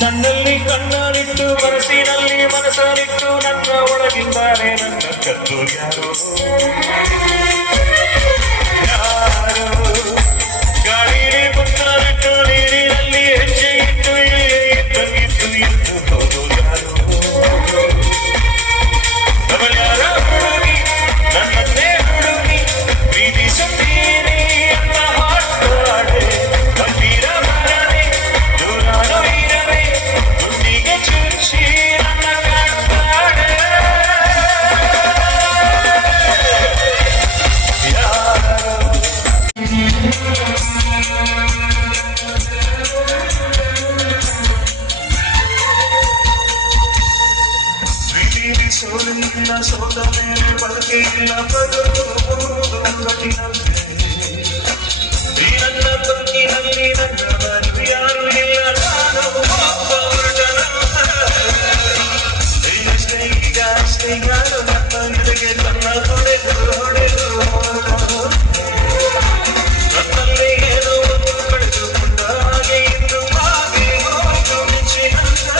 ಕಣ್ಣಲ್ಲಿ ಕಣ್ಣನಿಟ್ಟು ಮನಸ್ಸಿನಲ್ಲಿ ಮನಸ್ಸನಿಟ್ಟು ನನ್ನ ಒಳಗಿದ್ದಾರೆ ನನ್ನ ಕದ್ದು ಯಾರು ಯಾರು ಗಾಳಿಯಲ್ಲಿ ಬಂದನಿಟ್ಟು ನೀರಿನಲ್ಲಿ ಹೆಜ್ಜೆ ಇಟ್ಟು ಇದ್ದಗಿತ್ತು ಎಂದು ಹೋದು ಯಾರು ಅವಳ್ಯಾರ ಹುಡುಗಿ ನನ್ನನ್ನೇ ಹುಡುಗಿ ಪ್ರೀತಿಸುತ್ತೀನಿ ಅಂತ ಹಾಡ್ತಾಳೆ ಬಂದಿರ ಬರದೆ ದೂರಾನೋ ಇರವೆ ಗುಂಡಿಗೆ ಚುಚ್ಚಿ ನನ್ನ ಕಾಡ್ತಾಳೆ ಸೋಲಿಲ್ಲ ಸೋತ ಮೇಲೆ ಬಳಕೆ ಇಲ್ಲ ಬದುಕುವುದು ಕಠಿಣವೇ ಈ ನನ್ನ ಬದುಕಿನಲ್ಲಿ ನನ್ನ ಬದುಕು ಯಾರು ಇಲ್ಲ ನಾನು ಅಷ್ಟೇ ಯಾರು ನನ್ನ ಎದುರಿಗೆ ತನ್ನ ಹೊಡೆದು ನನ್ನಲ್ಲಿ ಏನೋ ಒಂದು ಕಳೆದುಕೊಂಡ ಹಾಗೆ ಇನ್ನು ಹಾಗೆ ಹೋಗು ಮಿಂಚಿನಂತೆ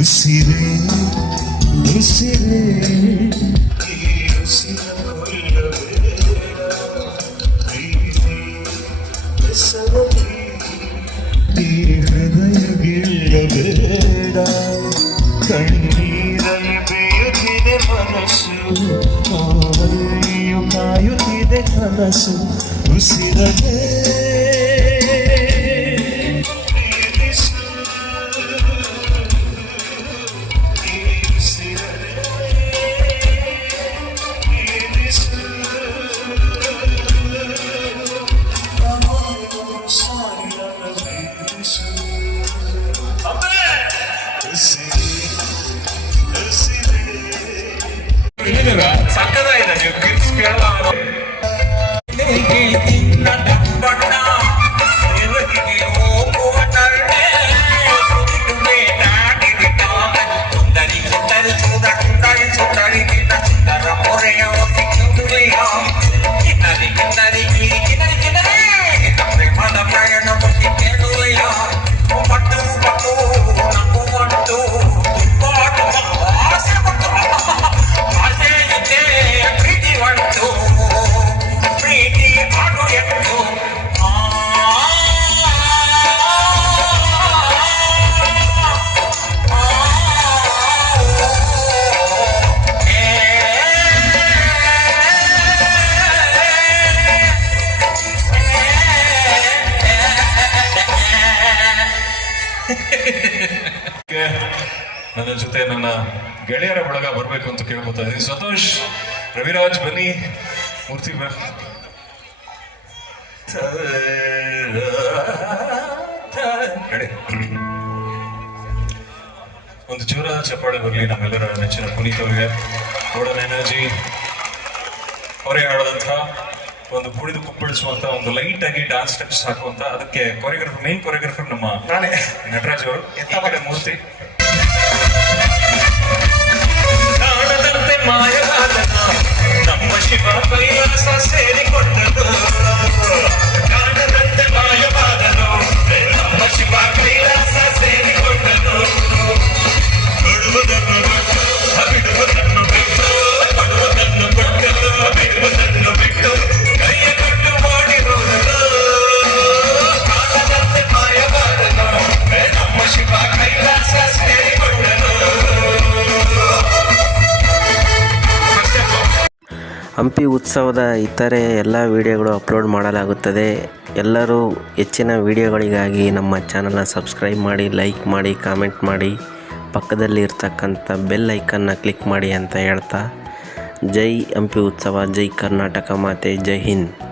ಉಸಿರೇ ಉಸಿರೇ ಈ ಉಸಿರ ಕೊಲ್ಲಬೇಡ ಪ್ರೀತಿ ಬೆಸವಲಿ ಈ ಹೃದಯ ಗೆಲ್ಲಬೇಡ ಕಣ್ಣೀರಲ್ಲಿ ಬೇಯುತ್ತಿದೆ ಮನಸ್ಸು ಅವಳಿಯು ಕಾಯುತ್ತಿದೆ ಕನಸು ಉಸಿರೇ ಸಕ್ಕದಾಗಿದೆ ನೀವು ಕಿಡ್ಸ್ ಕೇಳಲ್ಲ ನನ್ನ ಜೊತೆ ನನ್ನ ಗೆಳೆಯರ ಬಳಗ ಬರಬೇಕು ಅಂತ ಕೇಳ್ಕೊತಾ ಇದ್ದೀನಿ. ಸಂತೋಷ್, ರವಿರಾಜ್ ಬನ್ನಿ, ಮೂರ್ತಿ ಒಂದು ಜೋರಾದ ಚಪ್ಪಾಳೆ ಬರಲಿ ನಮ್ಮೆಲ್ಲರ ನೆಚ್ಚಿನ ಪುನೀತ್ ಅವರಿಗೆ. ಗೋಲ್ಡನ್ ಎನರ್ಜಿ ಅವರೇ ಆಡೋದಂಥ ಒಂದು ಕುಣಿದು ಕುಪ್ಪಳಿಸುವಂತ ಒಂದು ಲೈಟ್ ಆಗಿ ಡಾನ್ಸ್ ಸ್ಟೆಪ್ಸ್ ಹಾಕುವಂತ, ಅದಕ್ಕೆ ಕೊರಿಯೋಗ್ರಫರ್, ಮೇನ್ ಕೊರಿಯೋಗ್ರಫರ್ ನಮ್ಮ ನಾನೇ ನಟರಾಜ್ ಅವರು. ಎತ್ತ ಮೂರ್ತಿ ಕಾಣದಂತೆ ಮಾಯವಾದನ ನಮ್ಮ ಶಿವ ಕೈಲಾಸ ಸೇರಿಕೊಂಡದು, ಕಾಣದಂತೆ ಮಾಯವಾದನು ನಮ್ಮ ಶಿವ ಕೈಲಾಸ ಸೇರಿಕೊಂಡದು, ಬಿಡುವುದನ್ನು ಬಿಡುವುದನ್ನು ಬಿಟ್ಟು ಕೊಡುವುದನ್ನು ಕೊಟ್ಟು ಬಿಡುವುದನ್ನು ಬಿಟ್ಟು ಕೈಯ ಕೊಟ್ಟು ಮಾಡಿರುವುದು, ಕಾಣದಂತೆ ಮಾಯವಾದನು ನಮ್ಮ ಶಿವ ಕೈಲಾಸ ಸೇರಿಕೊಂಡನು. ಹಂಪಿ ಉತ್ಸವದ ಇತರೆ ಎಲ್ಲ ವಿಡಿಯೋಗಳು ಅಪ್ಲೋಡ್ ಮಾಡಲಾಗುತ್ತದೆ. ಎಲ್ಲರೂ ಹೆಚ್ಚಿನ ವಿಡಿಯೋಗಳಿಗಾಗಿ ನಮ್ಮ ಚಾನಲ್ನ ಸಬ್ಸ್ಕ್ರೈಬ್ ಮಾಡಿ, ಲೈಕ್ ಮಾಡಿ, ಕಾಮೆಂಟ್ ಮಾಡಿ, ಪಕ್ಕದಲ್ಲಿ ಇರ್ತಕ್ಕಂಥ ಬೆಲ್ ಐಕನ್ನ ಕ್ಲಿಕ್ ಮಾಡಿ ಅಂತ ಹೇಳ್ತಾ ಜೈ ಹಂಪಿ ಉತ್ಸವ, ಜೈ ಕರ್ನಾಟಕ ಮಾತೆ, ಜೈ ಹಿಂದ್.